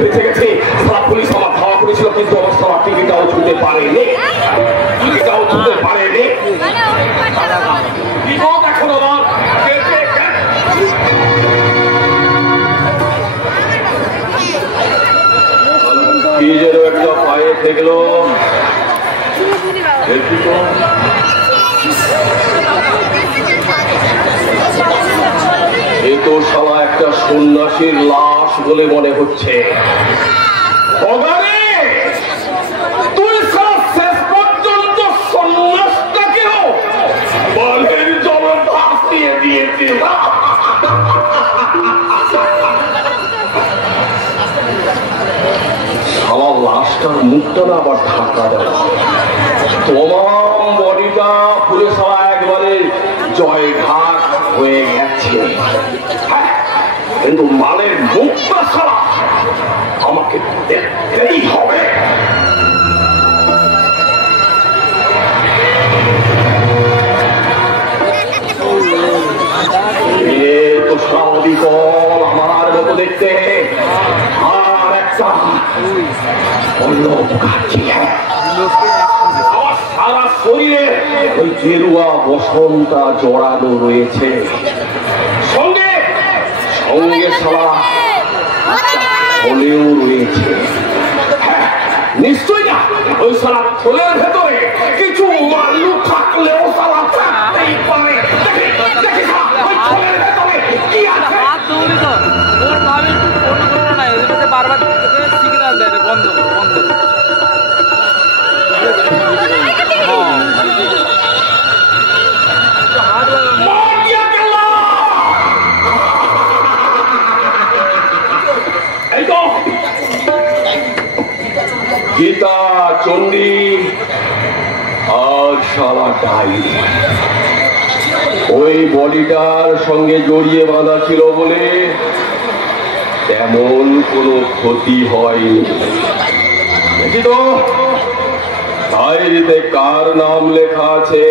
বেঁচে গেছে। পুলিশ আমার ধাওয়া করেছিল, কিন্তু আমার সারা টিকিটাও ছুটে পারেনি, টিকিটাও ছুটে পারেনি। বিপদ এখন আমার। কি যেন একটা পায়ে দেখলো, এ তো শালা একটা সন্ন্যাসীর লাশ বলে মনে হচ্ছে। তুই শেষ পর্যন্ত সন্ন্যাসটাকেও বলের জলে ভাসিয়ে দিয়েছিস। শালা লাশটার মুখটা না আবার ঢাকা দেওয়া, তোমার বডিটা পুরো শালা একবারে জয়ঘাট হয়ে গেছে, কিন্তু মালের মুখটা শালা আমাকে দেখতেই হবে। তো স্বাভাবিক আমার মতো দেখতে, আর একটা অন্য সারা শরীরে ওই গেরুয়া বসনটা জড়ানো রয়েছে, সঙ্গে সঙ্গে সারা থলেও রয়েছে। নিশ্চয়ই না ওই সারা থলের ভেতরে কিছু মাল্লু থাকলেও সারা থাকতেই পারে। ওই থলের ভেতরে কি আছে? বারবার সিগন্যাল দেয় বন্ধ বন্ধ। গীতা চণ্ডী আর সারা ডাইনি ওই বডিটার সঙ্গে জড়িয়ে বাঁধা ছিল বলে তেমন কোনো ক্ষতি হয়নি। দেখি তো ডায়েরিতে কার নাম লেখা আছে?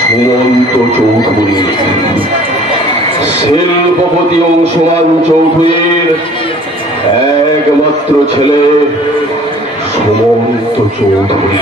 সুমন্ত চৌধুরী, শিল্পপতি অংশুমান চৌধুরীর একমাত্র ছেলে সুমন্ত চৌধুরী।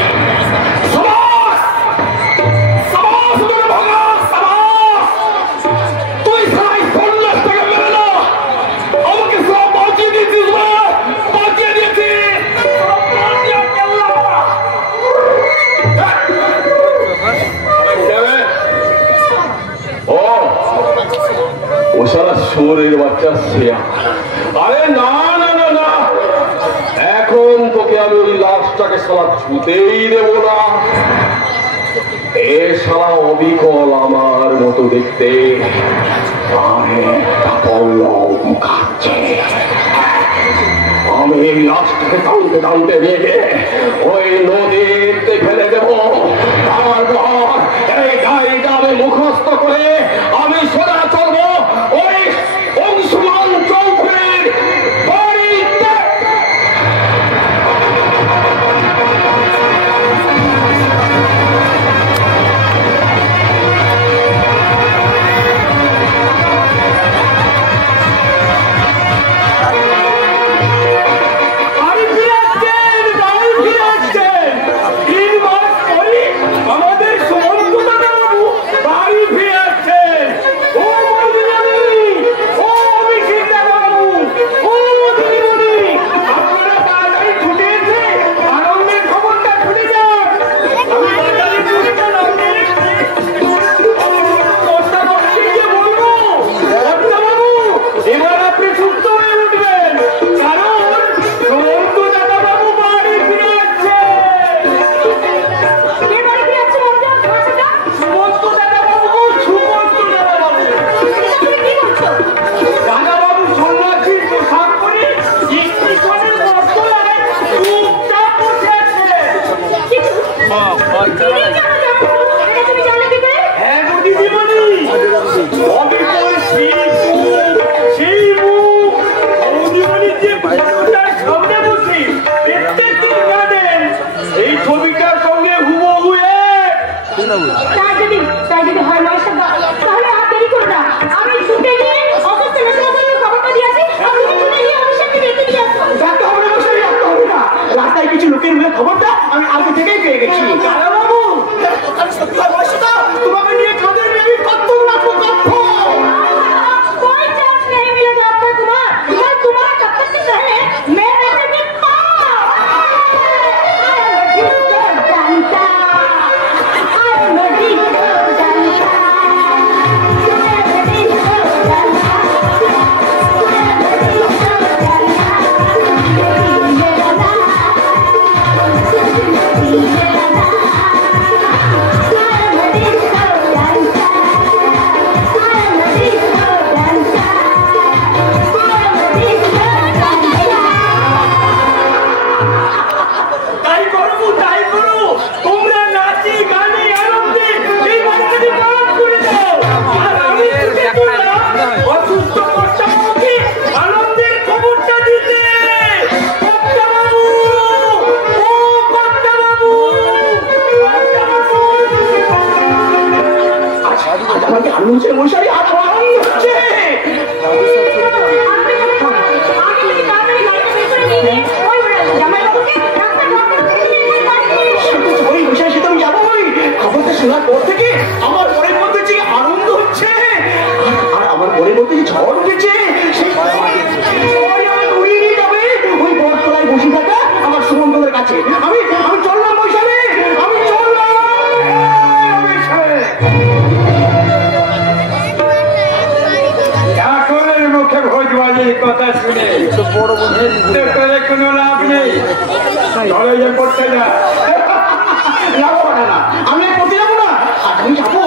শোরের বাচ্চা শ্রেয়া, আরে না না না না, এখন তোকে আমি ওই লাশটাকে শালা ছুতেই দেব না। এ শালা অবিকল আমার মতো দেখতে, আমি এই লাশটাকে টানতে টানতে নিয়ে গিয়ে ওই নদীতে ফেলে দেব। তারপর এই গাড়িটা আমি মুখস্থ করে আমি সোজা চলবো ওই অংশুমান চৌধুরীর বাড়িতে। আমাদের সমর্থ বাবু বাড়ি ফিরে আসছেন। আমি আগে থেকেই পেয়ে গেছি। বাবু সত্যি বলছো তো, তোমাকে নিয়ে কাদের মেয়ে আমি কত রাখবো কত कोई चांस नहीं मिलेगा आपका तुम्हारा कब तक रहे मैं वैसे भी মশারি হাত হচ্ছে খবরটা শোনার পর থেকে আমার মনের মধ্যে যে আনন্দ হচ্ছে আর আমার মনের মধ্যে যে ঝড় উঠেছে উড়িয়ে নিয়ে যাবে ওই বটতলায় বসে থাকা আমার সুমঙ্গলের কাছে। আমি চললাম বৈশালী, আমি চললাম। মুখে ভোজবাজির কথা শুনে করে কোনো লাভ নেই। করতে যা আমি করতে যাবো না, আমি যাবো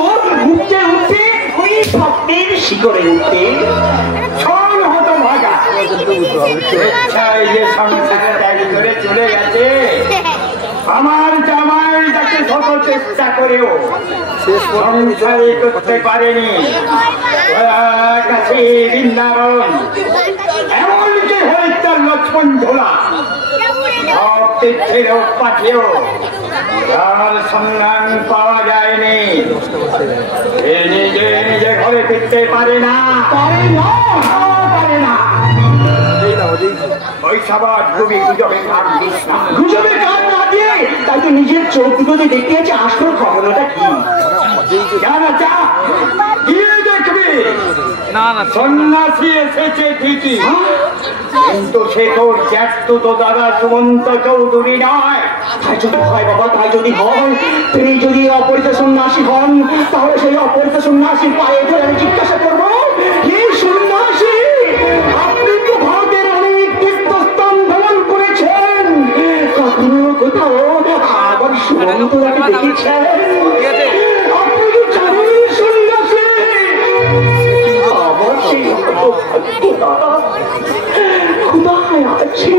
উঠতে উঠতে ওই স্বপ্নের শিখরে উঠতে। ছল হতো ভাগা যে সংসারে দাবি করে চলে গেছে আমার জামাই তাকে শত চেষ্টা করেও সংসারই করতে পারেনি। কাছে বৃন্দাবন এমন যে হরিদ্বার লক্ষ্মণ ঝোলা সব তীর্থেরও পাঠিয়েও তার সন্ধান পাওয়া যায়নি। নিজে নিজে ঘরে ফিরতে পারে না। ওই সবার তুমি গুজবে কান দিস না। গুজবে কান না দিয়ে তাই তো নিজের চোখ দুটোতে দেখতে আছে আসল ঘটনাটা কি। জানা যা গিয়ে দেখবি সন্ন্যাসী এসেছে ঠিকই, কিন্তু সে তোর জ্যাঠত তো দাদা সুমন্ত চৌধুরী নয়। তাই যদি হয় বাবা, তাই যদি হয়, তিনি যদি অপরিচিত সন্ন্যাসী হন তাহলে সেই অপরিচিত সন্ন্যাসীর পায়ে ধরে আমি জিজ্ঞাসা করবো, হে সন্ন্যাসী আপনি তো ভারতের অনেক তীর্থস্থান ভ্রমণ করেছেন, কখনো কোথাও আবার সুমন্তকে দেখেছেন? আপনি কি জানেন সন্ন্যাসী আবার সেই কোথায় আছে,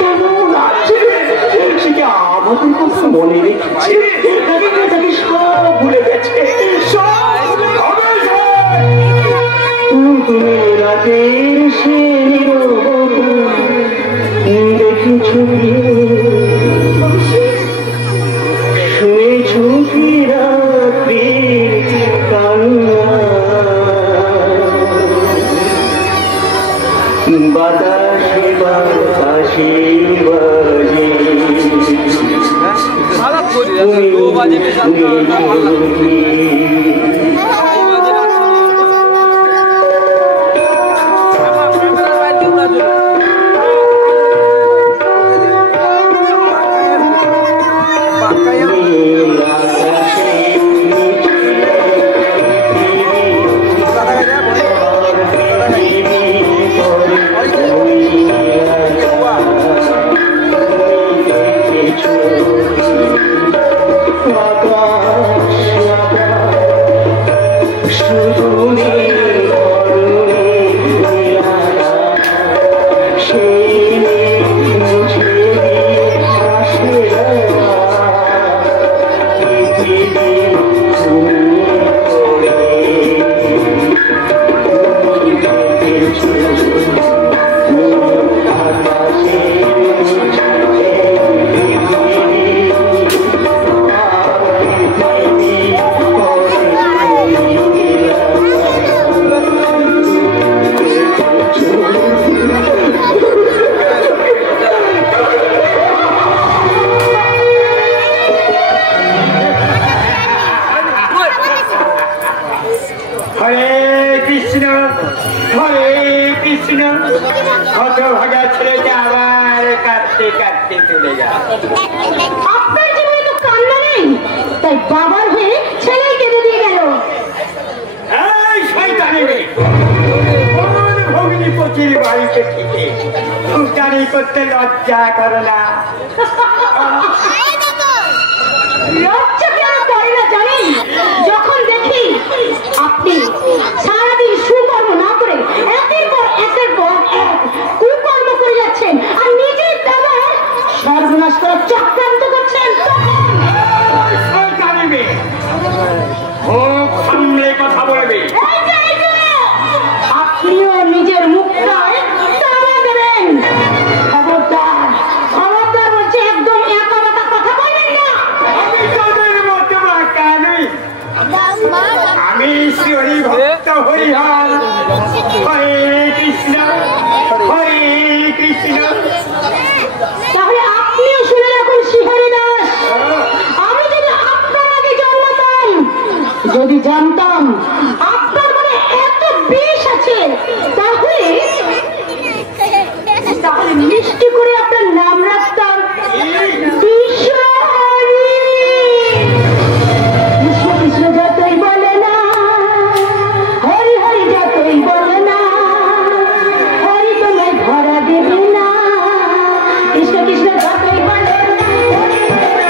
কেমন আছে, সে কি আমাদের কথা মনে রেখেছে নাকি সব ভুলে গেছে? তুমি রাতের সে দেখেছ শুনেছ কি রাত্রির কান্না, বাতাসে বাতাসে বাজে কাঁদতে কাঁদতে চলে যায়। আপনার জীবনে তো কান্না নেই, তাই বাবার হয়ে ছেলে কেঁদে দিয়ে গেল। এই শয়তানি মেয়ে, কোন ভগ্নি পচির বাড়িতে থেকে উস্তানি করতে লজ্জা করো না? লজ্জা কেন করে না জানেন? যখন দেখি আপনি সারাদিন সুকর্ম না করে একের পর এক কুকর্ম করে যাচ্ছেন আর নিজের দ্বারা সর্বনাশ করার চক্রান্ত করছেন, শয়তানি মেয়ে, মুখ সামলে কথা বলবে। আপনিও নিজের মুখটায় তালা দেবেন। খবরদার, খবরদার বলছে, একদম একা কথা বলবেন না। আমি তোদের মতো বাঁকা নই, আমি শ্রী ভক্ত হরিহর। হরে কৃষ্ণ হরে কৃষ্ণ। তাহলে আপনিও শুনে রাখুন শ্রীহরি দাস, আমি যদি আপনার আগে জন্মাতাম, যদি জানতাম আপনার মনে এত বিষ আছে, তাহলে মিষ্টি করে আপনার নাম রাখতাম বিশ্বহরি। কৃষ্ণ কৃষ্ণ যতই বলে না, হরি হরি যতই বলে না, হরি তোমায় ধরা দেবে না। কৃষ্ণ কৃষ্ণ যতই বলে না, হরি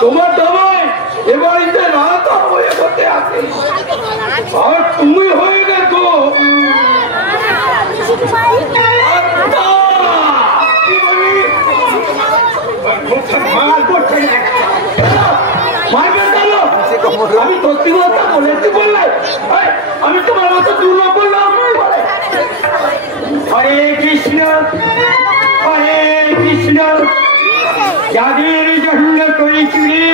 তোমার দাবাই এবারিতে রাত হয়ে বসে আছে আর তুমি হয়ে গেছো আমি সত্যি কথা বলেছি বললাম, আমি তোমার মতো দুর্লভ বললাম। হরে কৃষ্ণ হরে কৃষ্ণ। যাদের জন্য করি চুরি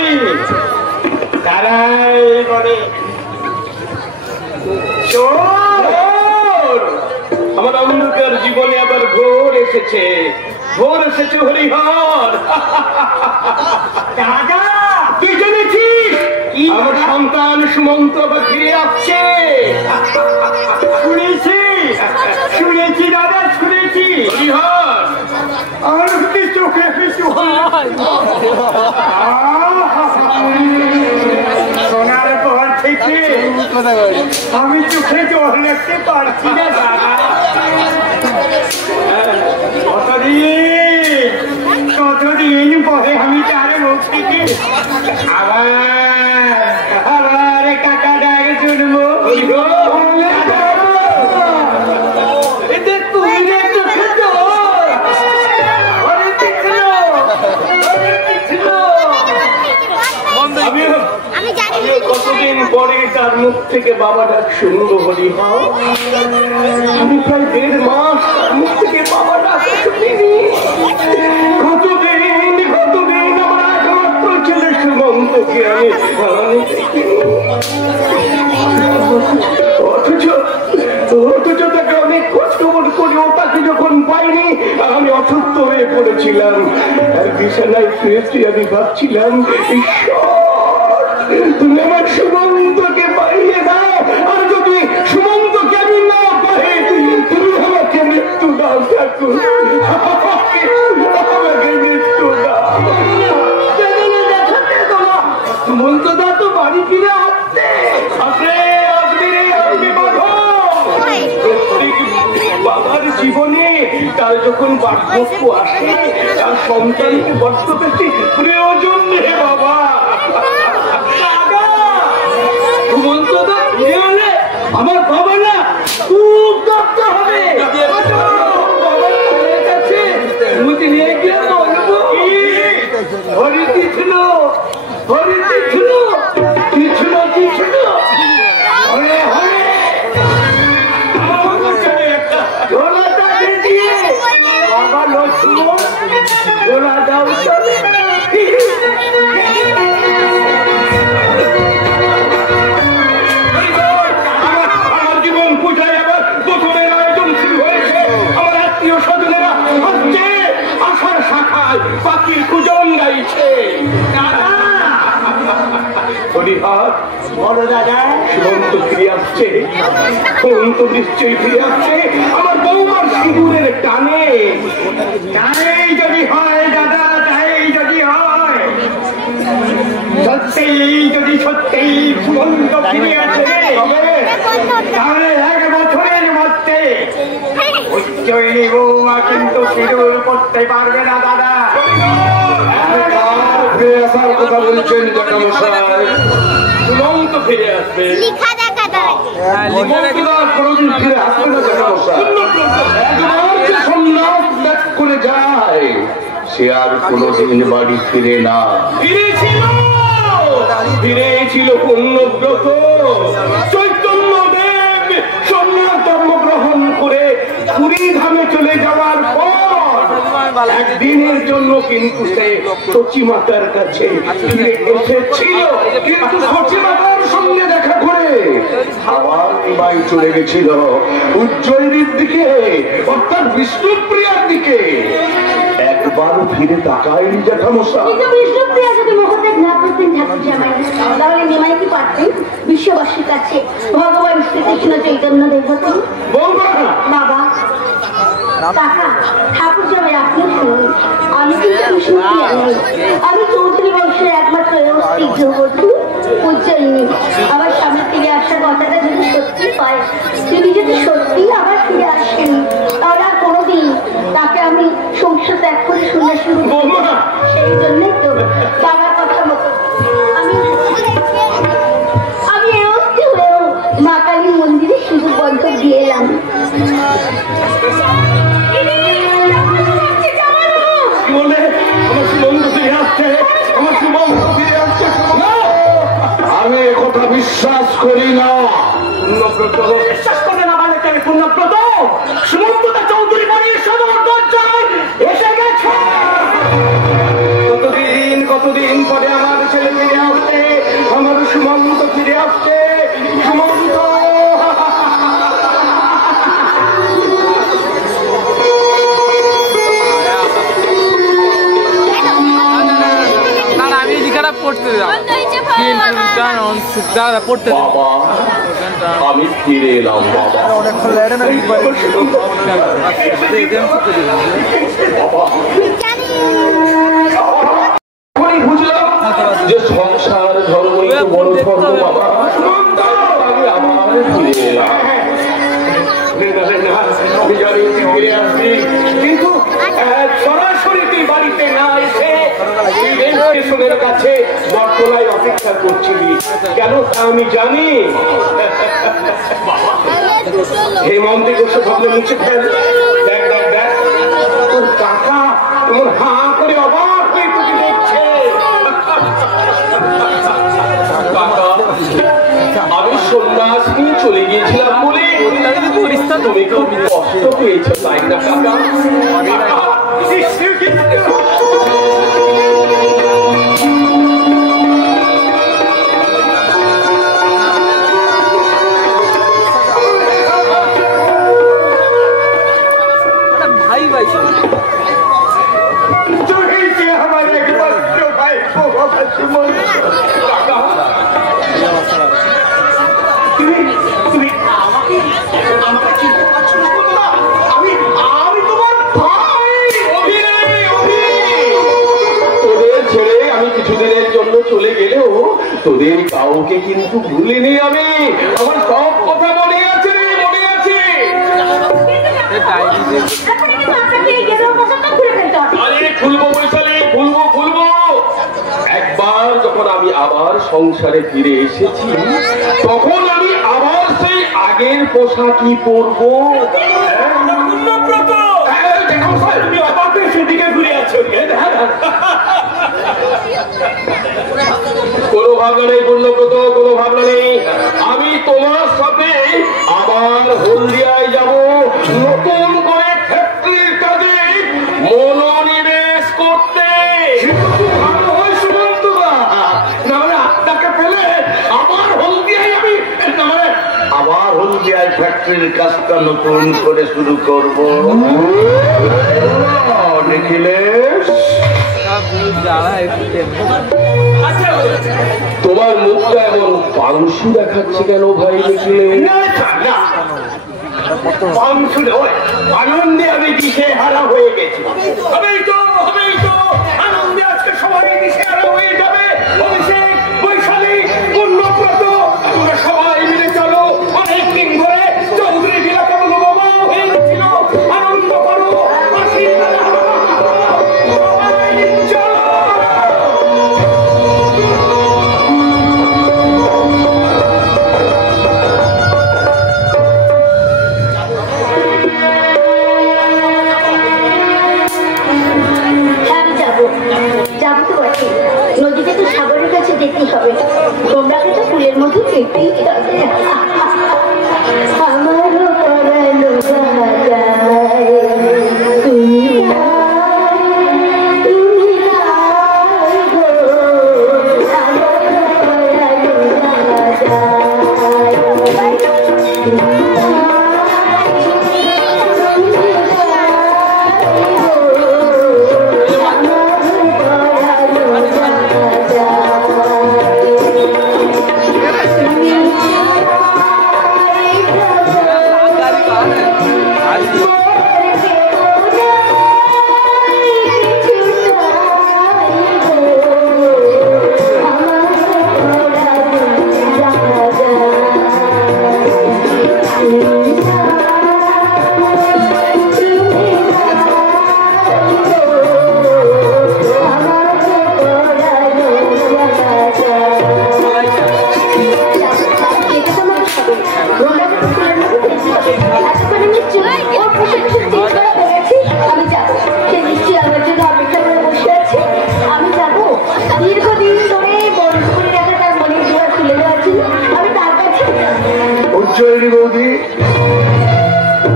তারাই বলে আমার অন্ধকার জীবনে আবার ভোর এসেছে, ভোর এসেছে হরিহর। দাদা তুই জেনেছিস আমার সন্তান সুমন্ত আবার ফিরে আসছে? শুনেছি শুনেছি দাদা শুনেছি। হরিহর আর কি চোখে কিছু শোনার পর থেকে আমি চোখে জল রাখতে পারছি না দাদা। কতদিন পরে আমি তার মুখ থেকে আবার কাকা ডাক শুনবো। কতদিন পরে তার মুখ থেকে বাবা ডাক শুনবো হরিহর। আমি প্রায় 1.5 মাস তার মুখ থেকে বাবা ডাক শুনিনি। কতদিন আমার একমাত্র ছেলে সুমন্তকে আমি অথচ তাকে অনেক খোঁজ খবর করেও তাকে যখন পাইনি আমি অসুস্থ হয়ে পড়েছিলাম। আর বিছানায় শুয়েছি, আমি ভাবছিলাম তুমি আমার সুমন্তকে পাইয়ে দাও, আর যদি সুমন্তকে আমি না পাই তুমি আমাকে মৃত্যু দাও ঠাকুর, আমাকে মৃত্যু দাও। সুমন্ত দা তো বাড়ি ফিরে আসছে, প্রত্যেক বাবার জীবনে তার যখন বার্ধক্য আসে তার সন্তানকে বড্ড বেশি প্রয়োজন নেই বাবা। আমার বাবা না খুব দক্ষ হবে। নিয়ে গিয়ে বলবো হরিতি ছিল হরিতি ছিল কি ছিল কি ছিল হরে হরে ঘোড়াটা দিয়ে বাবা লক্ষ্মণ ঘোড়া দাও চলে। আমার জীবন পূজায় আবার প্রথমের আয়োজন শুরু হয়েছে। আমার আত্মীয় স্বজনেরা হচ্ছে আশার শাখায় পাখির কুজন গাইছে। বড় দাদা সুমন্ত ফিরে আসছে, সুমন্ত নিশ্চয়ই ফিরে আসছে আমার বৌমার সিঁদুরের টানে। তাই যদি হয় দাদা, তাই যদি হয় সত্যিই, যদি সত্যিই সুমন্ত ফিরে আসে তাহলে 1 বছরের মধ্যে উচ্চৈনী বৌমা কিন্তু সিঁদুর করতে পারবে না দাদা। ফিরে আসার কথা বলছেন জ্যাঠামশাই? সুমন্ত ফিরে আসবে। কোনদিন ফিরে আসবে না জ্যাঠামশাই। একবার যে সন্ন্যাস ত্যাগ করে যায় সে আর কোনদিন বাড়ি ফিরে না। ফিরেছিল পুণ্যব্রত চৈতন্যদেব সন্ন্যাস ধর্ম গ্রহণ করে পুরী ধামে চলে যাওয়ার পর একদিনের জন্য কিন্তু সে সচিমাতার কাছে এসেছিল, কিন্তু সচিমাতার সঙ্গে দেখা করে হাওয়ার বাই চলে গেছিল উজ্জয়িনীর দিকে, অর্থাৎ বিষ্ণুপ্রিয়ার দিকে। একবারও ফিরে তাকায়নি জ্যাঠামশাই। কিন্তু বিষ্ণুপ্রিয়া যদি মহোদয় না করতেন ঠাকুর জামাই, তাহলে নিমাই কি পারতেন বিশ্ববাসীর কাছে ভগবান শ্রীকৃষ্ণ চৈতন্য দেব হতেন? বাবা কাকা ঠাকুর জামাই আপনি শুনুন, আমি কিন্তু বিষ্ণুপ্রিয়া নই, আমি চৌধুরী বংশের একমাত্র অস্থি গৃহবধূ উজ্জয়িনী। আমার স্বামী ফিরে আসার কথাটা যদি সত্যি হয়, তিনি যদি সত্যি আবার ফিরে আসেন তাহলে আর কোনোদিন তাকে আমি সংসার ত্যাগ করে শুনে শুরু করবো। সেই জন্যই তো বাবার কথা মতো আমি এই অস্থি হয়েও মা কালীর মন্দিরে সিঁদুর বন্ধ দিয়ে এলাম। আমি একথা বিশ্বাস করি না। বিশ্বাস করবে না মানে কেন? পুণ্যব্রত সুমন্ততা চৌধুরী বাড়ির সদর দরজায় এসে গেছে। কতদিন পরে আমার ছেলে ফিরে আসছে, আমার সুমন্ত ফিরে আসছে। সুমন্ত বাবা আমি ফিরে এলাম। বুঝলাম যে সংসার ধর্ম বড় ধর্ম। বাবা আমার ফিরে এলাম। কিন্তু সরাসরি তুই বাড়িতে না এসে স্টেশনের কাছে বটতলায় অপেক্ষা করছিলি কেন তা আমি জানি। হেমন্তে বসে ভাবলে মুছে ফেল। দেখ দেখ দেখ তোর কাকা এমন হা করে অবাক হয়ে তোকে দেখছে। আমি সন্ন্যাস নিয়ে চলে গিয়েছিলাম বলে তুমি খুব কষ্ট পেয়েছো তাই না কাকা? চলে গেলেও তোদের কাউকে কিন্তু ভুলিনি আমি। আমার সব কথা মনে আছে, মনে আছে। আপনাকে এই গেরুয়া পোশাকটা খুলে ফেলতে হবে। আরে খুলবো বৈশালী, খুলবো। একবার যখন আমি আবার সংসারে ফিরে এসেছি তখন আমি আবার সেই আগের পোশাকই পরবো। তুমি অবাক সেদিকে ঘুরে আছো। কোনো ভাবনা নেই পূর্ণব্রত, কোনো ভাবনা নেই। আমি তোমার সাথে আবার হলদিয়ায় যাব, নতুন করে ফ্যাক্টরির কাজে মনোনিবেশ করতে। আপনাকে পেলে আবার হলদিয়ায় আমি আবার হলদিয়ায় ফ্যাক্টরির কাজটা নতুন করে শুরু করব। নিখিলেশ, তোমার মুখটা এমন পাংশু দেখাচ্ছে কেন ভাই নিখিলেশ? আনন্দে আমি দিশে হারা হয়ে গেছি। হবেই তো আনন্দে আজকে সবাই দিশে হারা হয়ে যাবে। অভিষেক, বৈশালী, পূর্ণব্রত, তোমরা সবাই মিলে চলো। অনেকদিন ধরে চৌধুরী জেলা কেমন বাবা হয়ে গেছিল। আনন্দ করো, আশীর্বাদ চলো। যাবো তো বটে, নদীতে তো সাগরের কাছে যেতেই হবে, তোমরাকে তো ফুলের মতো দেখতেই হবে। আমারও পরানো যায়, তুমি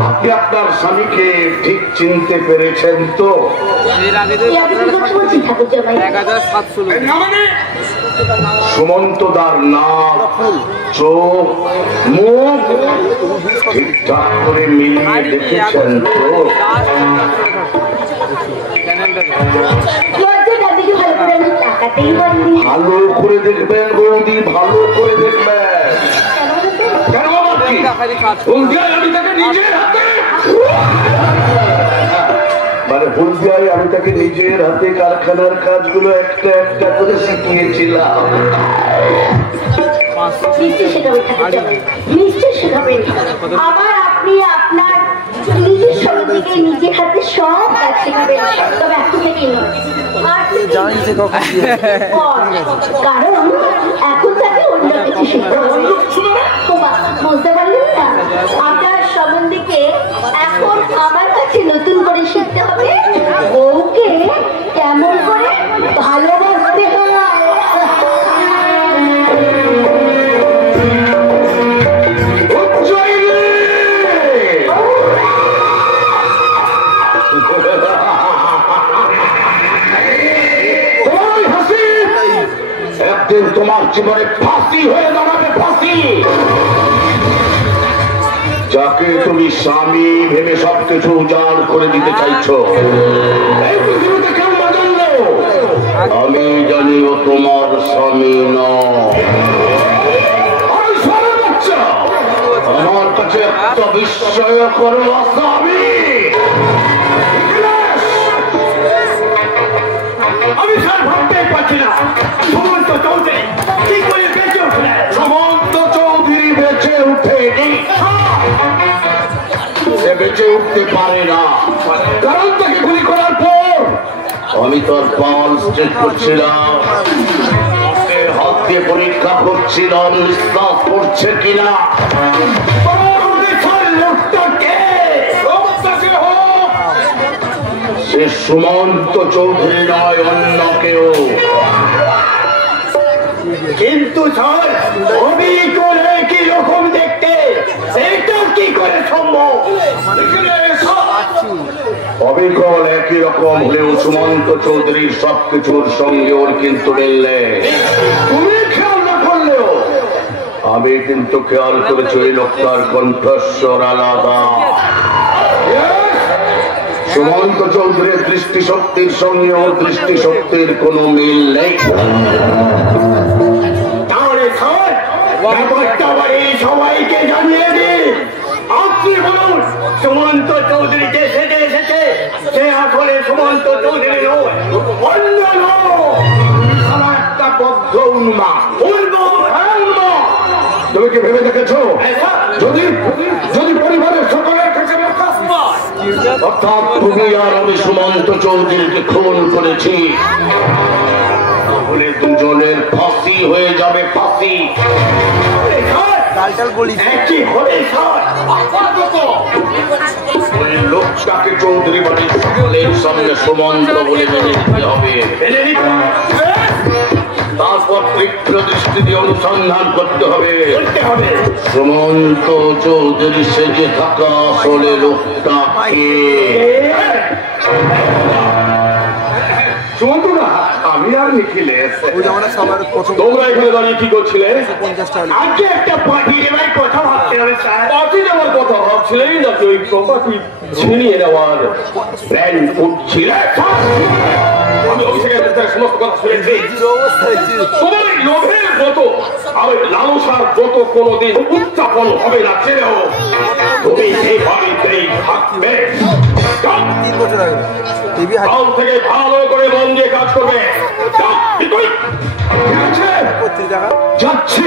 আপনি আপনার স্বামীকে ঠিক চিনতে পেরেছেন তো? সুমন্তদার নাক, চোখ, মুখ ঠিকঠাক করে মিলিয়ে দেখেছেন তো? ভালো করে দেখবেন বৌদি, ভালো করে দেখবেন। মানে হলদিয়ায় আমি তাকে নিজের হাতে কারখানার কাজগুলো একটা একটা করে শিখিয়েছিলাম। নিশ্চয় শেখাবেন। আবার আপনি আপনার নিজের সঙ্গে নিজের হাতে সব কাজ শেখাবেন, তবে এখন থেকেই নয়। কারণ এখন তাকে অন্য কিছু শিখতে হবে। বুঝতে পারলেন না? আপনার সম্বন্ধীকে এখন আমার কাছে নতুন করে শিখতে হবে বউকে কেমন করে ভালোবাসতে হয়। একদিন তোমার জীবনে ফাঁসি হয়ে দাঁড়াবে, ফাঁসি। যাকে তুমি স্বামী ভেবে সবকিছু উজাড় করে দিতে চাইছো, এই পৃথিবীতে কেউ না জানলো আমি জানি ও তোমার স্বামী নয়। আমার কাছে একটা বিস্ময়কর আসামি। আমি স্যার ভাবতেই পারছি না সুমন্ত চৌধুরী কি করে বেঁচে উঠলে। সুমন্ত চৌধুরী বেঁচে উঠেনি, সে বেঁচে উঠতে পারে না, কারণ তো আমি তোর পালস চেক করছিলাম, হাত দিয়ে পরীক্ষা করছিলাম নিঃশ্বাস করছে কিনা। সে সুমন্ত চৌধুরী নয়, অন্য কেউ। কিন্তু স্যার অবিকল একই রকম দেখতে, সেটা কি করে সম্ভব? অবিকল একই রকম হলেও সুমন্ত চৌধুরীর সবকিছুর সঙ্গে ওর কিন্তু মিললে। তুমি খেয়াল না করলেও আমি কিন্তু খেয়াল করেছি ওই লোকটার কণ্ঠস্বর আলাদা। সুমন্ত চৌধুরীর দৃষ্টিশক্তির সঙ্গে ওর দৃষ্টিশক্তির কোনো মিল নেই। তাহলে স্যার ব্যাপারটা বাড়ি সবাইকে জানিয়ে দিন। আপনি বলুন সুমন্ত চৌধুরী যে সেজে এসেছে সে আসলে সুমন্ত চৌধুরী নয়, অন্য লোক। একটা বদ্ধ উন্মাদ। তুমি কি ভেবে দেখেছো যদি যদি পরিবারের সকলের কাছে অর্থাৎ তুমি আর আমি সুমন্ত চৌধুরীকে খুন করেছি, তাহলে দুজনের ফাঁসি হয়ে যাবে, ফাঁসি। ওই লোকটাকে চৌধুরী বাড়ির সকলের সামনে সুমন্ত বলে মেনে নিতে হবে। তারপর তীক্ষ্ণ দৃষ্টি দিয়ে অনুসন্ধান করতে হবে সুমন্ত চৌধুরী সেজে থাকা আসলে লোকটা কে। সুমন্ত না, আমি আর নিখিলেশ। তোমরা এখানে দাঁড়িয়ে কি করছিলে? আজকে একটা পার্টি দেওয়ার কথা ভাবতে হবে স্যার। পার্টি দেওয়ার কথা ভাবছিলেন নাকি ওই প্রপার্টি ছিনিয়ে নেওয়ার প্ল্যান করছিলে? আমি অভিষেকের সমস্ত কথা শুনেছি। তোমার এই লোভের যত আর ওই লালসার যত কোনোদিন উদযাপন হবে না, ছেড়েও তুমি সেই বাড়িতেই থাকবে। কাল থেকে ভালো করে মন দিয়ে কাজ করবে। যাচ্ছি।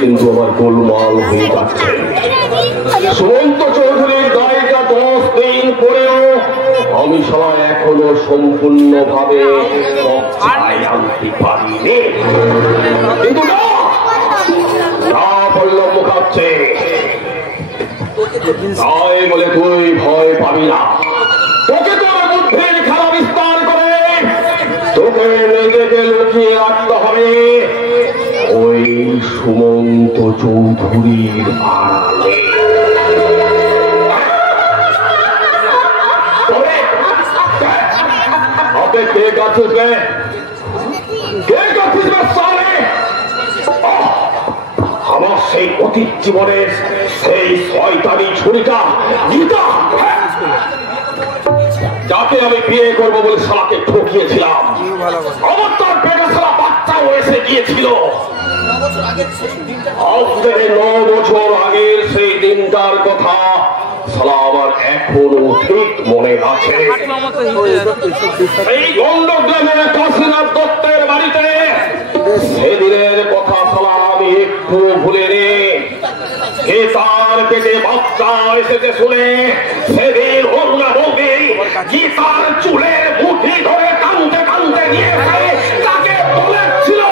কিন্তু আমার গোলমাল হয়ে যাচ্ছে। সুমন্ত চৌধুরীর দায়টা 10 দিন পরেও আমি সবাই এখনো সম্পূর্ণ ভাবে আনতে পারিনি। কিন্তু না বলল মুখাচ্ছে, তাই বলে তুই ভয় পাবি না। তোকে তোর বুদ্ধির খেলা বিস্তার করে তোকে নিজেকে লুকিয়ে রাখতে হবে ওই সুমন্ত চৌধুরীর আড়ালে। আপনি কে কাছে আমার সেই অতীত জীবনের সেই শয়তানি ছুরিটা গীতা, যাকে আমি বিয়ে করবো বলে শালাকে ঠকিয়েছিলাম। আমার তার পেটে শালা বাচ্চাও এসে গিয়েছিল। আজ থেকে 9 বছর আগের সেই দিনটার কথা শালা আমার এখনো ঠিক মনে আছে। এই গন্ডগ্রামের কাশীনাথ দত্তের বাড়িতে সেদিনের কথা শালা আমি একটু ভুলিনি। গীতার পেটে বাচ্চা এসেছে শুনে সেদিন অরুণা বৌদি গীতার চুলের মুঠি ধরে কাঁদতে কাঁদতে গিয়ে তাকে বলেছিল,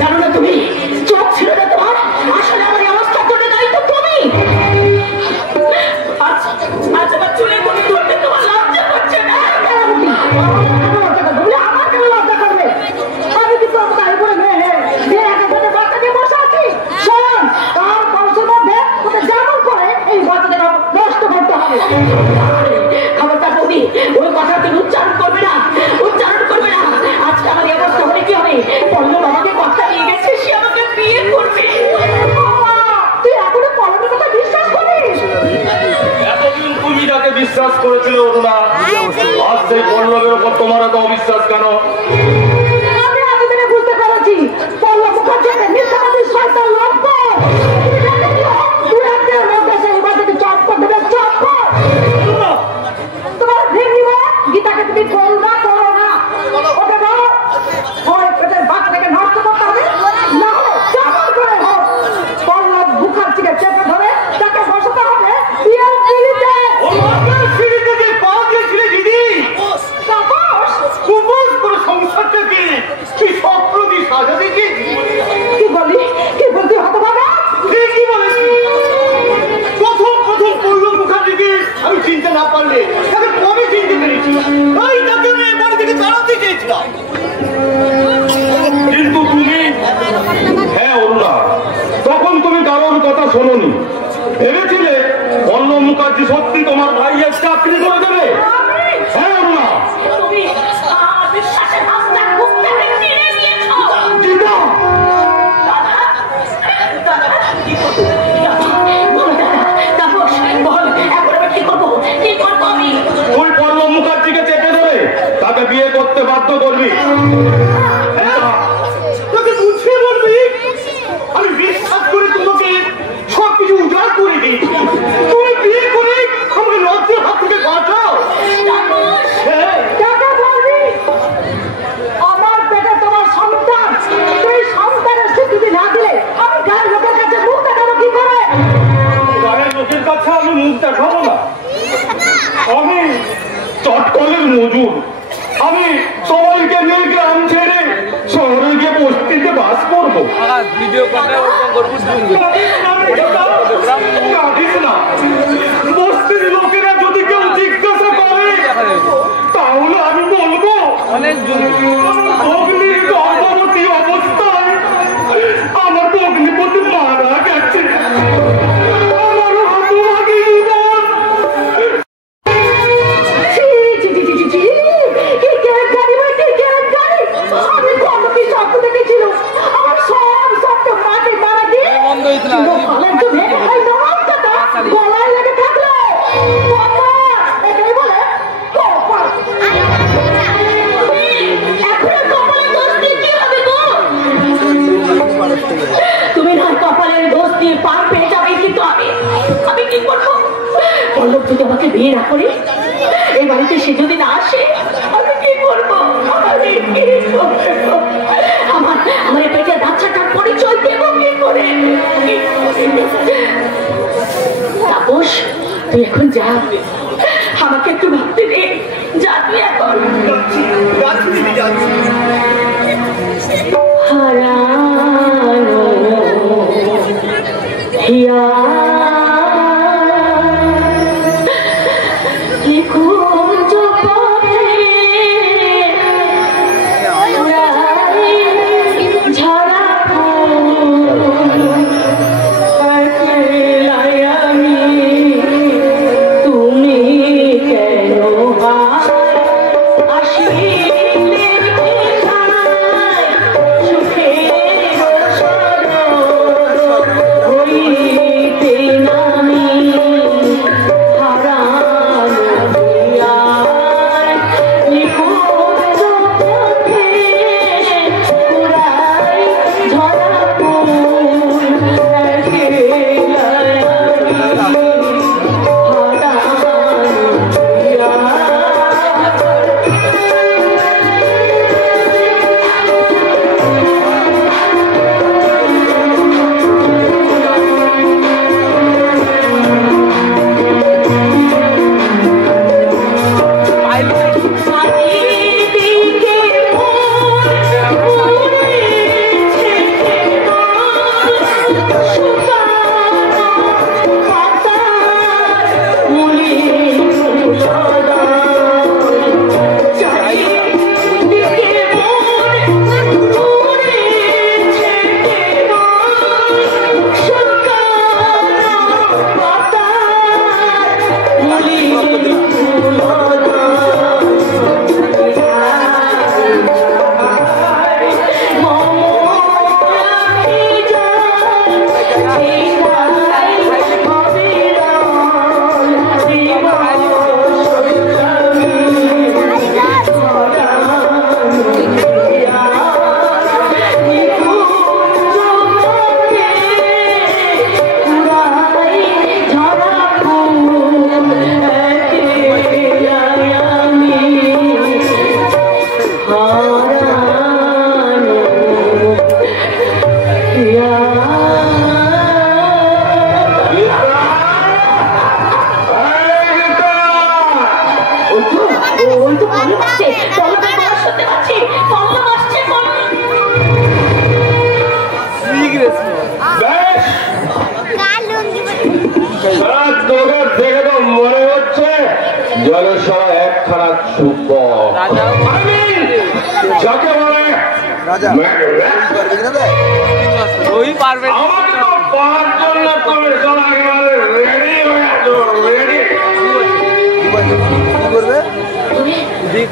জানো না তুমি চোখ ছিল না তোমার? আসলে আমার অবস্থা করে নাই তো তুমি। আচ্ছা চুলে করে ধরতে তোমার লজ্জা করছে না? আমার কেন লজ্জা করবে? আমি কি তোর তাই বলে মেয়ে একেবারে বাচ্চা দিয়ে বসে আছি? শোন, তার বংশের মধ্যে ওটা যেমন করে এই বাচ্চাদের নষ্ট করতে হবে। খবরটা বলি, ওই কথা তুমি উচ্চারণ করবে না, উচ্চারণ করবে না। আজকে আমার অবস্থা হলে কি হবে? পল্লব আমাকে কথা নিয়ে গেছে, সে আমাকে বিয়ে করবে। তুই এখনো পল্লবের কথা বিশ্বাস করিস? এতদিন তুমি যাকে বিশ্বাস করেছিল অরুণা, আজ সেই পল্লবের উপর তোমার এত অবিশ্বাস কেন? আমি এতদিনে বুঝতে পেরেছি পল্লব মুখার্জি মিথ্যাবাদী কথা শোনোনি। ভেবেছিলে পল্লব মুখার্জি সত্যি তোমার ভাইয়ের চাকরি করে দেবে? হ্যাঁ না তুই পল্লব মুখার্জিকে চেপে দেবে, তাকে বিয়ে করতে বাধ্য করবি। তোকে বুঝিয়ে বলবি আমি বিশ্বাস করে তোমাকে সবকিছু উজাড় করে দিয়েছি, তুমি বিয়ে করে আমাকে লজ্জার হাত থেকে বাঁচাও। আমার পেটে তোমার সন্তান, সেই সন্তানের স্বীকৃতি না দিলে আমি গায়ের লোকের কাছে মুখ দেখাবো কি করে? গায়ের লোকের কাছে আমি মুখ দেখাবো না, আমি চটকলের মজুর। আমি সবাইকে নিয়ে গ্রাম ছেড়ে শহরে গিয়ে বস্তিতে বাস করবো। ভিডিও বস্তির লোকেরা যদি কেউ জিজ্ঞাসা করে তাহলে আমি বলবো অনেক অগ্নির গর্ভবতী অবস্থায় আমার অগ্নিপতি মারা গেছে। আমার হতভাগী জীবন। আমি কত কি স্বপ্ন দেখেছিলাম, আমার সব স্বপ্ন মাঠে মারা দিয়ে বন্ধ হয়েছিল। গলায় লেগে থাকলো। এটাই বলে তুমি না কপালের দোষ দিয়ে পার পেয়ে যাবে, কিন্তু আমি কি করবো? পল্লব যদি আমাকে বিয়ে না করে এই বাড়িতে সে যদি না আসে আমি কি করবো? আমার পেটের বাচ্চাটার পরিচয় দেবো কি করে? তাপস তুই এখন যা, আমাকে একটু ভাবতে দে। যা তুই এখন। হারানো হিয়া জলসরা একখানা সুপ যাকে বলে রাজা ওই পারবে আমাকে তো পাওয়ার জন্য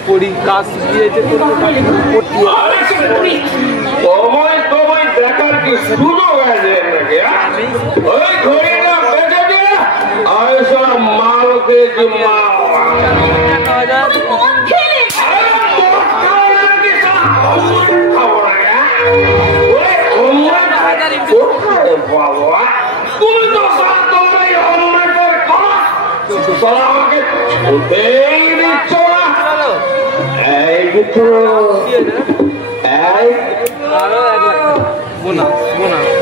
করি কাজ সময় তোমায় দেখার কি সুযোগ আছে নাকি? ওই ঘড়িটা বেঁচে দিয়ে আমি সব মালকে তুমি তো আমাকে ছুটেই দিচ্ছ না। এই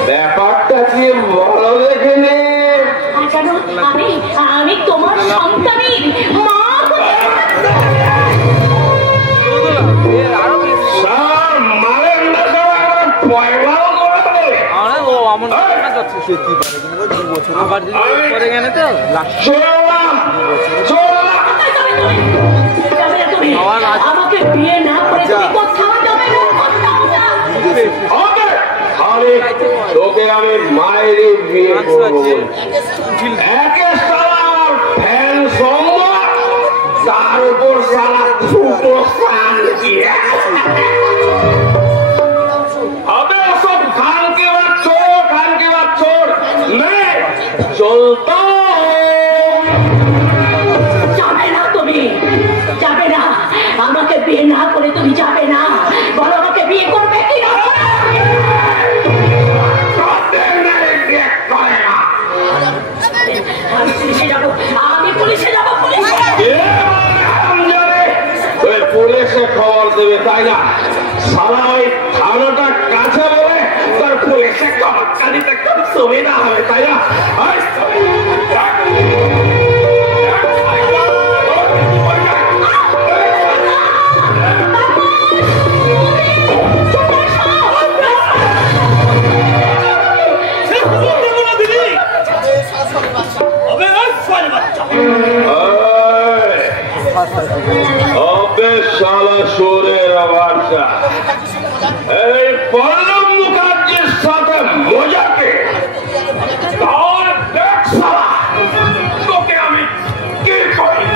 ব্যাপারটা কি বলো দেখেনি? আমি তোমার সন্তানই মা। আবার পরে গেলে তো আমাকে বিয়ে না করে তুমি কোথাও যাবে না। তোকে আমি মায়ের বিয়ে করবো। একে সালার ফ্যান সম্ভব, তার উপর সালা ছোটো স্থান দিয়ে হবে ওসব খানকে বাচ্চোর চলতো। যাবে না, তুমি যাবে না। আমাকে বিয়ে না করে তুমি যাবে না। বলো আমাকে বিয়ে করবে কি না? আমি পুলিশে যাবো। পুলিশে খবর দেবে তাই না? সারা ওই থানাটা কাছে বলে তার পুলিশে খবরটা দিতে খুব সুবিধা হবে তাই না? শালা সুরের বাচ্চা, এই পল্লব মুখার্জির সাথে মজাকে তোকে আমি কি করি?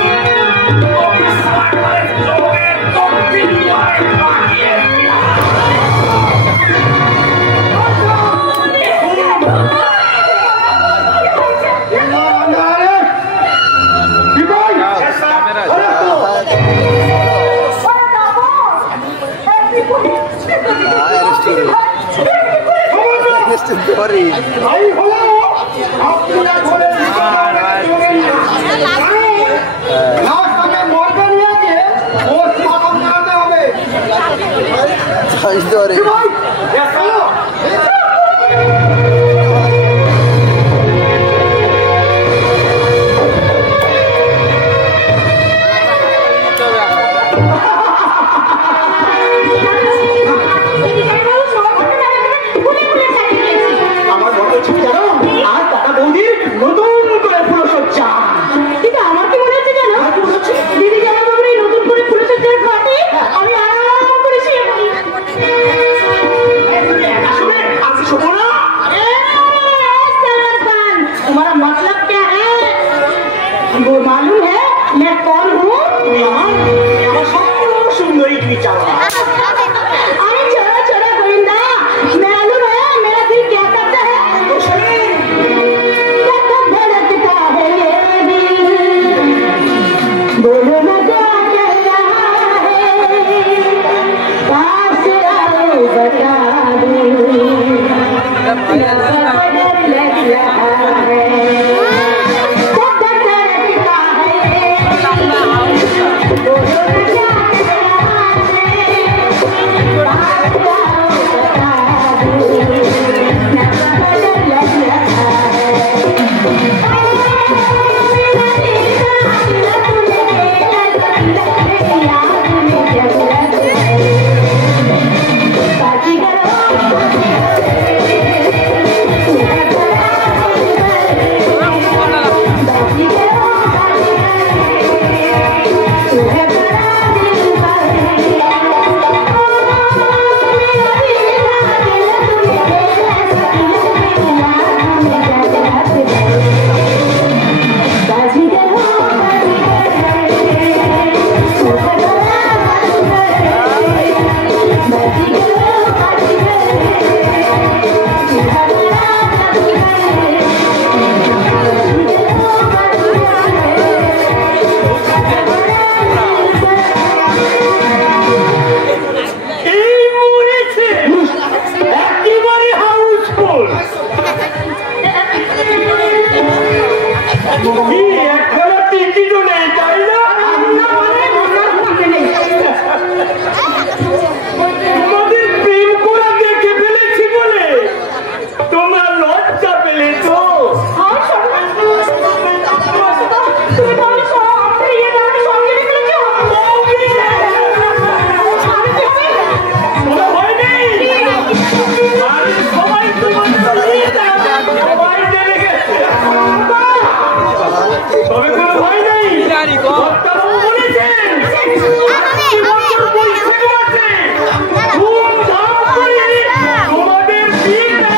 আমি একখানা টিকিটও নেই, তাই না? তোমাদের প্রেম করা দেখে ফেলেছি বলে তোমরা লজ্জা পেলে তো? তবে কোনো ভয় নেই, বক্তাবাবু বলেছেন ধুমধাম করে তোমাদের বিয়েটা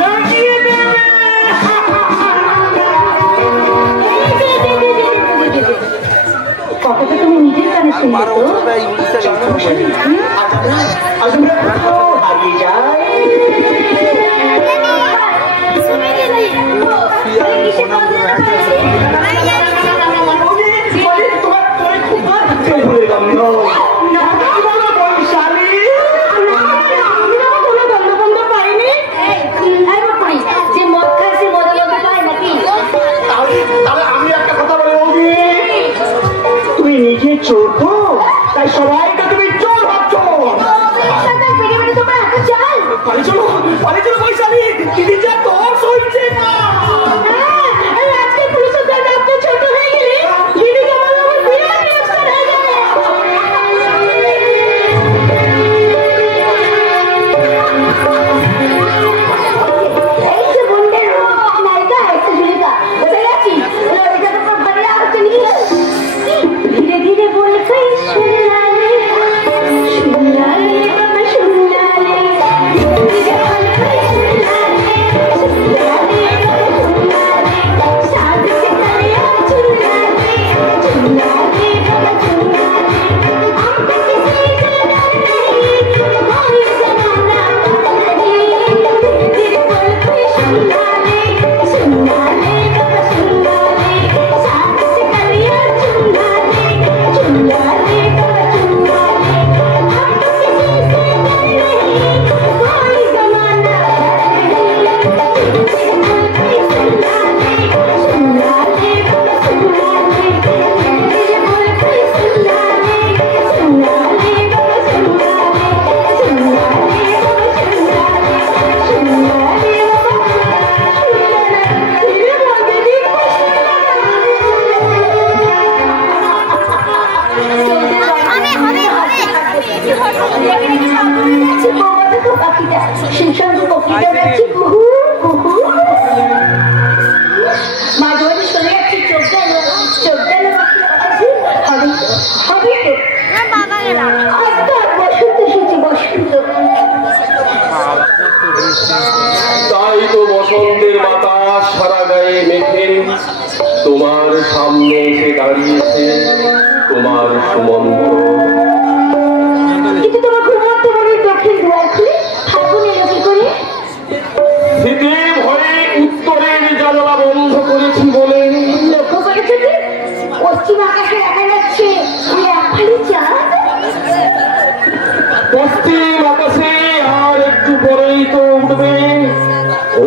লাগিয়ে দেবে। কথাটা তুমি নিজের কানে শুনবে তো? আজ আমরা কোথাও হারিয়ে যাই। তুমি নিজে চোর তো, তাই সবাইকে তুমি চোর ভাবছো। পানি চলো বৈশালী, দিদি যা তোর সইছে না। তাই তো বসন্তের বাতাস সারা গায়ে মেখে তোমার সামনে এসে দাঁড়িয়েছে তোমার সুমন্ত। কিন্তু তোমার ঘুমাতে মনে দক্ষিণ দুয়ার খুলে ফাগুন এলো কি করে? শীতের ভয়ে উত্তরের জানলা বন্ধ করেছি বলে। লক্ষ্য করেছো কি পশ্চিম আকাশে দেখা যাচ্ছে ওই একখানি চাঁদ? পশ্চিম আকাশে আর একটু পরেই তো উঠবে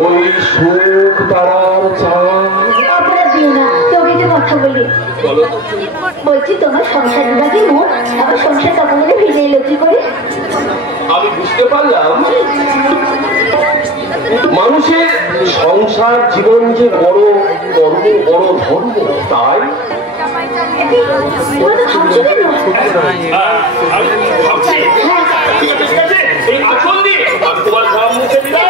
ওই সুখ তারার চাঁদ। অপরাধ দিও না, তোকে যে কথা বলি। বলছি তোমার সংসার বিভাগে মোট আবার সংসার কপালে ভিজে এলো কি করে? আমি বুঝতে পারলাম মানুষের সংসার জীবন যে বড় কর্ম, বড় ধর্ম। তাই তোমরা তো ভাবছো কেন? এই আসল দিয়ে আমি তোমার ঘাম মুছে দিলাম।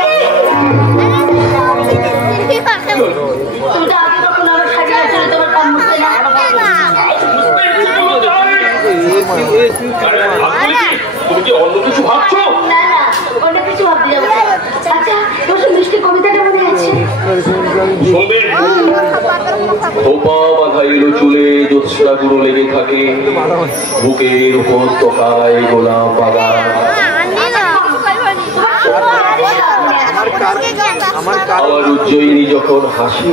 তুমি তো আগে কখনো আমার সাজিয়ে আসলে তোমার কাম মুছতে না। তুমি কি অন্য কিছু ভাবছো? না না, অন্য কিছু ভাবতে যাবো না। আচ্ছা রসুন মিষ্টি কবিতাটা মনে আছে? শুনবে, থোপা বাঁধা এলো চুলে জ্যোৎস্না গুঁড়ো লেগে থাকে, বুকের উপর তোকায় গোলাপ বাগান। আমার উজ্জয়িনী যখন হাসি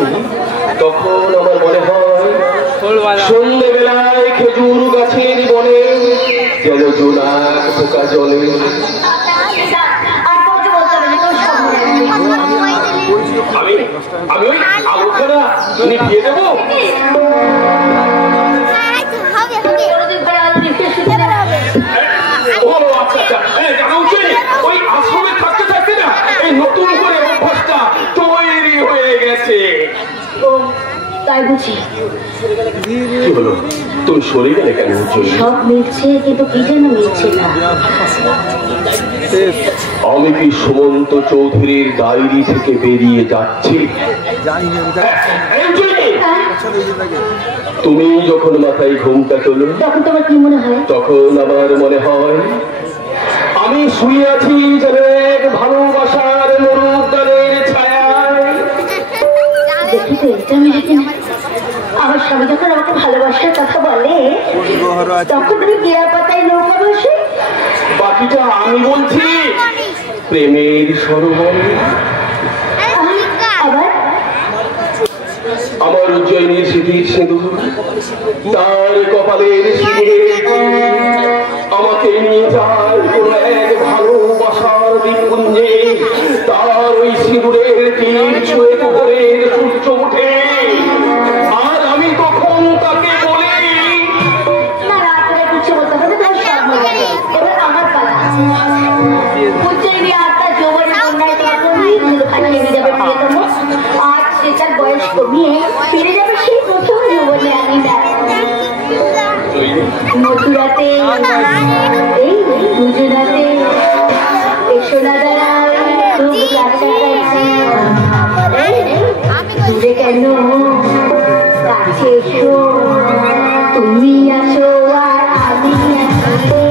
তখন আমার মনে হয় সন্ধ্যেবেলায় খেজুর গাছের বনে যেন জোনাক পোকা জলে। আর কত বলতে হবে না, তোর সব মনে আছে। আমি আমি ওই আলোখানা নিভিয়ে দেবো। আচ্ছা আচ্ছা, জানা উচিত ওই আশ্রমে থাকতে থাকতে না এই নতুন করে অভ্যাসটা তৈরি হয়ে গেছে। তাই বুঝি? কি হলো, তুমি সরে গেলে কেন? সব মিলছে কিন্তু কি যেন মিলছে না। আমি কি সুমন্ত চৌধুরীর ডায়েরি থেকে বেরিয়ে যাচ্ছি? তুমি যখন মাথায় ঘুমটা তোলো তখন তোমার কি মনে হয়? তখন আমার মনে হয় আমি শুয়ে আছি যেন এক ভালোবাসার মরুদ্যানের ছায়ায়। দেখি তো, এটা আমি দেখি না। আমার স্বামী যখন আমাকে ভালোবাসার কথা বলে তখন তুমি কেয়া পাতায় নৌকা বসে। বাকিটা আমি বলছি প্রেমের সরোবর। আবার আমার উজ্জয়িনীর স্মৃতির সিঁদুর, তার কপালের সিঁদুরে আমাকে নিয়ে যায় কোন এক ভালোবাসার দ্বীপপুঞ্জে। তার ওই সিঁদুরের তীর ছুঁয়ে উপরের সূর্য ওঠে আর আমি তখন তাকে বলি না রাত্রে কিছু বলতে হবে না, সব মনে হয়। এবার আমার পালা। উজ্জয়িনী আর তার যৌবনের বন্যায় পাঠিয়ে যাবে প্রিয়তম। আজ সে তার বয়স কমিয়ে ফিরে যাবে সেই প্রথম যৌবনে। আমি মথুরাতে এই দুজনাতে এসো না দাঁড়ায় খুব কাছাকাছি। দূরে কেন, কাছে এসো, তুমি আসো আর আমি আসি।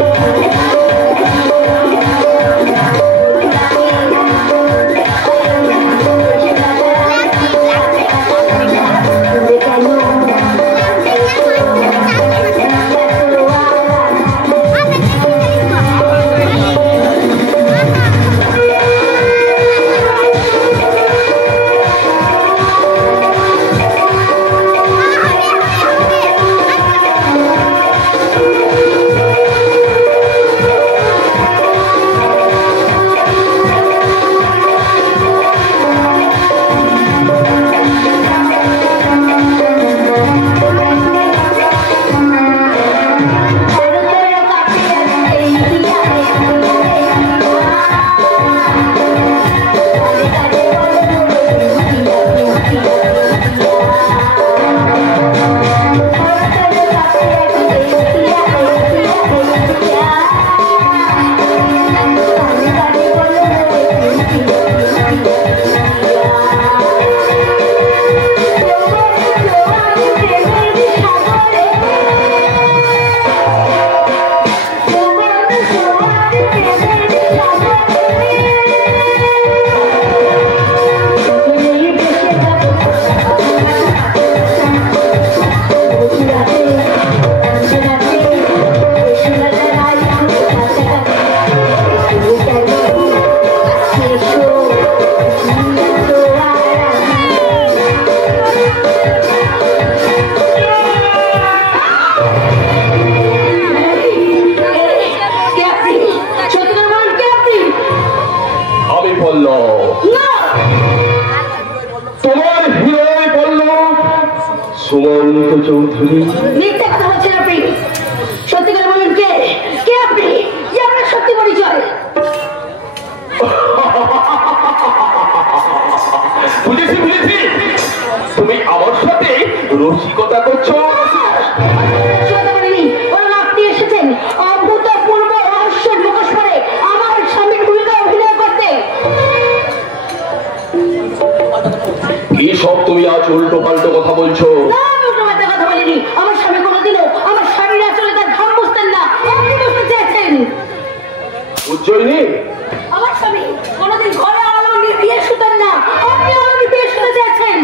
সুমন্ত চৌধুরী। মিথ্যা কথা বলছেন আপনি। সত্যিকার বলুন, কে কে আপনি? যে আপনার সত্যি পরিচয়। বুঝেছি বুঝেছি, তুমি আমার সাথে রসিকতা করছো। আপনি এসেছেন অভূতপূর্ব রহস্যের মুখোশ পরে আমার স্বামীর ভূমিকা অভিনয় করতে। কি সব তুমি আজ উল্টো পাল্টো কথা বলছো? কথা বলিনি। আমার স্বামী কোনোদিনও আমার স্বামীর আচলে তার ঘাম বুঝতেন না। আপনি বুঝতে চেয়েছেন উজ্জয়িনী, আমার স্বামী কোনোদিন ঘরে আলো নিভিয়ে শুতেন না। আপনি আলো নিভিয়ে শুতে চেয়েছেন।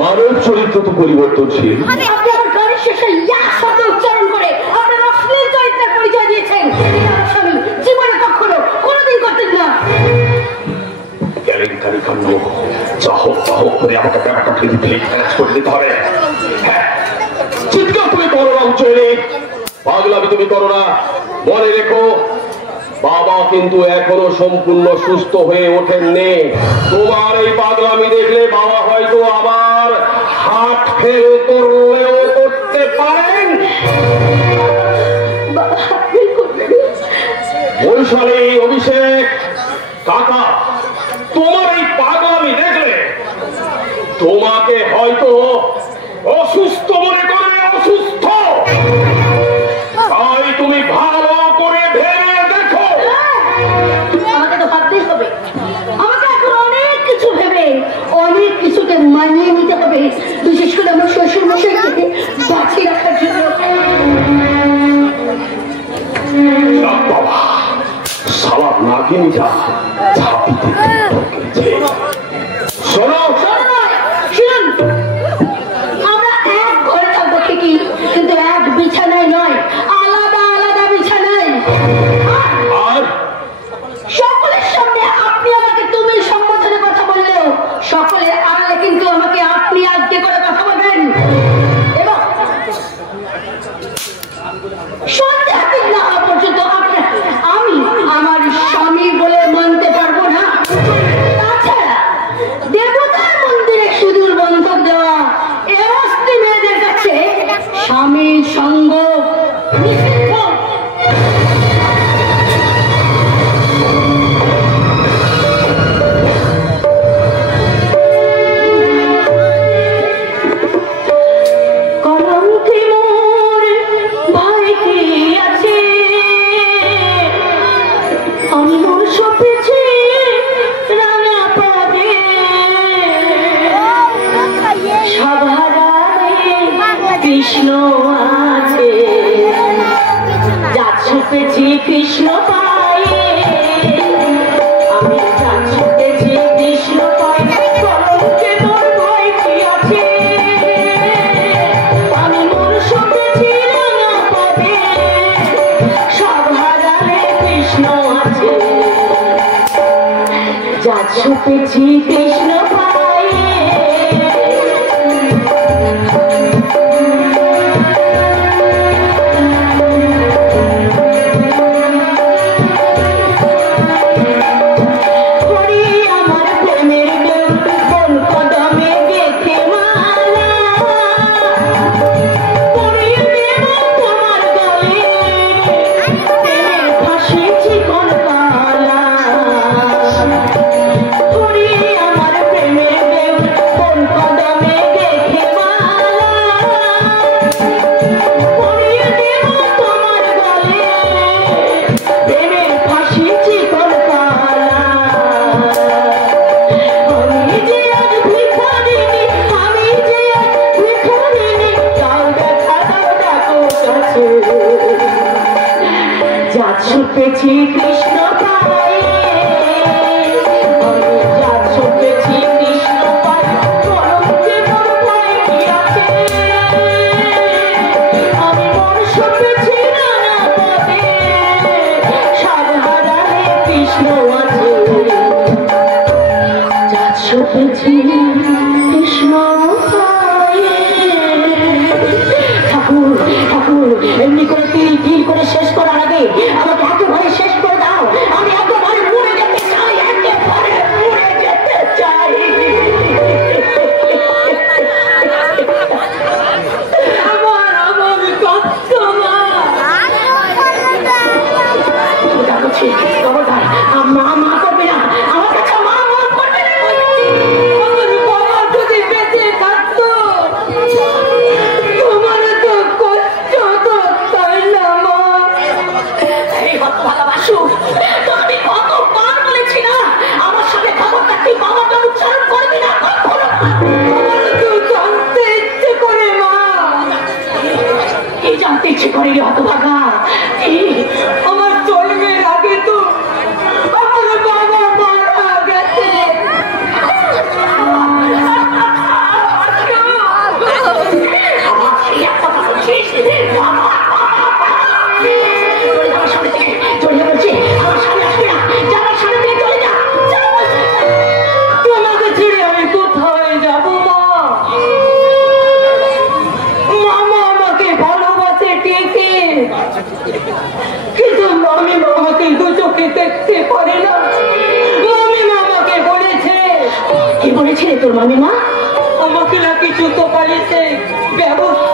মানব চরিত্র তো পরিবর্তনশীল। আপনি আমার গাড়ির শেষে ইয়া শব্দ উচ্চারণ করে আপনার অশ্লীল চরিত্রের পরিচয় দিয়েছেন। আমার স্বামী জীবনে কখনো কোনোদিন করতেন না। কেলেঙ্কারি কাণ্ড চাহক চাহক করে আমাকে ব্যাপারটা ফেলে ম্যানেজ করে দিতে হবে। হ্যাঁ, চিৎকার তুমি করো না উজ্জয়িনী, পাগলামি তুমি করো না। মনে রেখো, বাবা কিন্তু এখনো সম্পূর্ণ সুস্থ হয়ে ওঠেননি। তোমার এই পাগলামি দেখলে বাবা হয়তো আবার হাট ফেল করলেও করতে পারেন। বৈশালী, অভিষেক, কাকা, তোমার এই পাগলামি দেখলে তোমাকে হয়তো অসুস্থ মনে করে। অসুস্থ, তাই তুমি ভালো করে ভেবে দেখো। আমাকে তো ভাবতেই হবে, আমাকে এখন অনেক কিছু ভেবে অনেক কিছুকে মানিয়ে নিতে হবে, বিশেষ করে আমার শ্বশুর মশাইকে বাঁচিয়ে রাখার জন্য। বাবা, সালাদ নাগিনীটা ঝাঁপিতে ঢুকেছে। শোনো, শুনুন, আমরা এক ঘরে থাকবো ঠিকই, কিন্তু এক বিছানায় নয়, আলাদা আলাদা বিছানায়। আর সকলের সামনে আপনি আমাকে তুমি সম্বোধনে কথা বললেও সকলের আড়ালে কিন্তু আমাকে আপনি আজকে করে কথা বলবেন। এবং সন্ধ্যা দিন না হওয়া পর্যন্ত আমি আমার স্বামী বলে মানতে পারবো না। তাছাড়া দেবতার মন্দিরে সুদূর বন্ধক দেওয়া এ অস্তি মেয়েদের কাছে স্বামীর সঙ্গ নিষিদ্ধ। কলঙ্কি মোর ভাইকে আছে, অন্যর সপেছে রাঙা পাবে, সাভারারে কৃষ্ণ আছে, যার ছুপেছি কৃষ্ণ পায়ে, আমি যার ছুপেছি কৃষ্ণ পায়ে। কলঙ্কে মোর ভাইকে আছে, আমি মোর সপেছি রাঙা পাবে, সাভারারে কৃষ্ণ আছে, যার ছুপেছি কৃষ্ণ পায়ে। হরি আমার প্রেমের দেব, কোন কদমে গেথে মালা, পরিয়ে দেব তোমার গলে, প্রেমের ফাঁসি চিকন কালা। হরি আমার প্রেমের দেব, কোন কদমে গেথে মালা, পরিয়ে দেব তোমার গলে, প্রেমের ফাঁসি চিকন কালা। আমি যে আজ ভিখারিনী, আমি যে আজ ভিখারিনী, তাও দেখা দাও ডাকো কাছে, যা ছুপেছি কৃষ্ণ পায়ে, আমি যা ছুপেছি কৃষ্ণ পায়ে। কলঙ্কে মোর ভাইকে আছে, আমি মোর ছুপেছি রাঙা পাবে, সাভারারে কৃষ্ণ আছে, যা ছুপেছি কৃষ্ণ পায়ে। ঠাকুর ঠাকুর, এমনি করে তিল তিল করে শেষ করার আগে আমাকে একেবারে শেষ করে দাও। আমি একেবারে মরে যেতে চাই, একেবারে মরে যেতে চাই। আমার আমার কষ্ট মা খবরদার, মা মা করবে না, আমার কাছে মা মা করবে না। আমার বাবা যদি বেঁচে থাকতো, তোমার তো কষ্ট তো তাই না মা। এই ভালোবাসু, তুমি কতবার বলেছি না আমার সাথে খবরটা কি বাবাটা উচ্চারণ করবি না কখনো। আমার তো জানতে ইচ্ছে করে মা। কি জানতে ইচ্ছে করে রে হতভাগা? আমার জন্মের আগে তো আমার বাবা মারা গেছে। তোমাকে ছেড়ে আমি কোথায় যাব মা? মামা আমাকে ভালোবাসে ঠিকই, রে তোর মামিমা? আমাকে না কিছু তো পালিয়েছে ব্যবস্থা